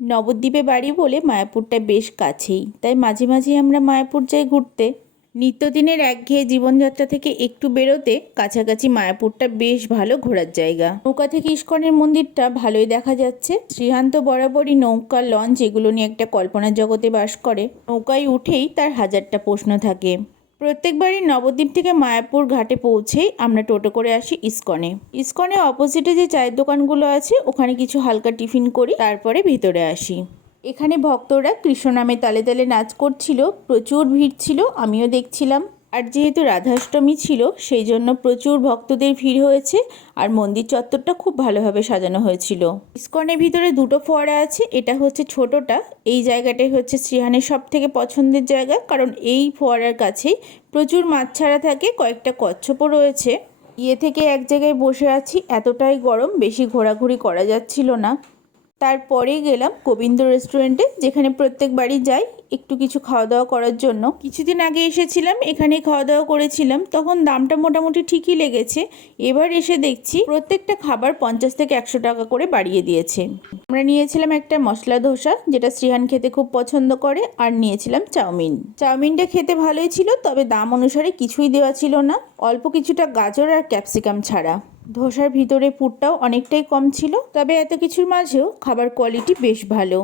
নবদ্বীপে বাড়ি বলে মায়াপুরটা বেশ কাছেই, তাই মাঝে মাঝে আমরা মায়াপুর যাই ঘুরতে। নিত্যদিনের একঘেয়ে জীবনযাত্রা থেকে একটু বেরোতে কাছাকাছি মায়াপুরটা বেশ ভালো ঘোরার জায়গা। নৌকা থেকে ইস্কনের মন্দিরটা ভালোই দেখা যাচ্ছে। শ্রীহান্ত বরাবরই নৌকা, লঞ্চ এগুলো নিয়ে একটা কল্পনার জগতে বাস করে। নৌকায় উঠেই তার হাজারটা প্রশ্ন থাকে। প্রত্যেকবারই নবদ্বীপ থেকে মায়াপুর ঘাটে পৌঁছেই আমরা টোটো করে আসি ইস্কনে। ইস্কনে অপোজিটে যে চায়ের দোকানগুলো আছে ওখানে কিছু হালকা টিফিন করি, তারপরে ভিতরে আসি। এখানে ভক্তরা কৃষ্ণ নামে তালে তালে নাচ করছিল, প্রচুর ভিড় ছিল, আমিও দেখছিলাম। আর যেহেতু রাধাষ্টমী ছিল সেই জন্য প্রচুর ভক্তদের ভিড় হয়েছে। আর মন্দির চত্বরটা খুব ভালোভাবে সাজানো হয়েছিল। ইস্কনের ভিতরে দুটো ফোয়ারা আছে, এটা হচ্ছে ছোটটা। এই জায়গাটাই হচ্ছে শ্রীহানের সব থেকে পছন্দের জায়গা, কারণ এই ফোয়ারার কাছেই প্রচুর মাছ ছাড়া থাকে, কয়েকটা কচ্ছপও রয়েছে। থেকে এক জায়গায় বসে আছি, এতটাই গরম, বেশি ঘোরাঘুরি করা যাচ্ছিল না। তারপরে গেলাম গোবিন্দ রেস্টুরেন্টে, যেখানে প্রত্যেকবারই যাই একটু কিছু খাওয়া দাওয়া করার জন্য। কিছুদিন আগে এসেছিলাম, এখানে খাওয়া দাওয়া করেছিলাম, তখন দামটা মোটামুটি ঠিকই লেগেছে। এবার এসে দেখছি প্রত্যেকটা খাবার 50 থেকে 100 টাকা করে বাড়িয়ে দিয়েছে। আমরা নিয়েছিলাম একটা মশলা ধোসা, যেটা শ্রীহান খেতে খুব পছন্দ করে, আর নিয়েছিলাম চাউমিন। চাউমিনটা খেতে ভালোই ছিল, তবে দাম অনুসারে কিছুই দেওয়া ছিল না, অল্প কিছুটা গাজর আর ক্যাপসিকাম ছাড়া। ধোসার ভিতরে পুরটাও অনেকটাই কম ছিল, তবে এত কিছুর মাঝেও খাবার কোয়ালিটি বেশ ভালো।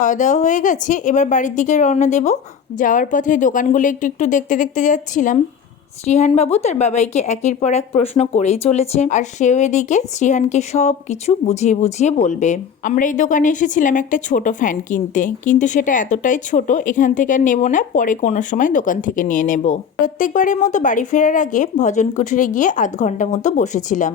খাওয়া দাওয়া হয়ে গেছে, এবার বাড়ির দিকে রওনা দেব। যাওয়ার পথে দোকানগুলো একটু একটু দেখতে দেখতে যাচ্ছিলাম। শ্রীহানবাবু তার বাবাইকে একের পর এক প্রশ্ন করেই চলেছে, আর সেও এদিকে শ্রীহানকে সব কিছু বুঝিয়ে বুঝিয়ে বলবে। আমরা এই দোকানে এসেছিলাম একটা ছোট ফ্যান কিনতে, কিন্তু সেটা এতটাই ছোট এখান থেকে আর নেবো না, পরে কোনো সময় দোকান থেকে নিয়ে নেব। প্রত্যেকবারের মতো বাড়ি ফেরার আগে ভজন কুঠিরে গিয়ে আধ ঘন্টা মতো বসেছিলাম।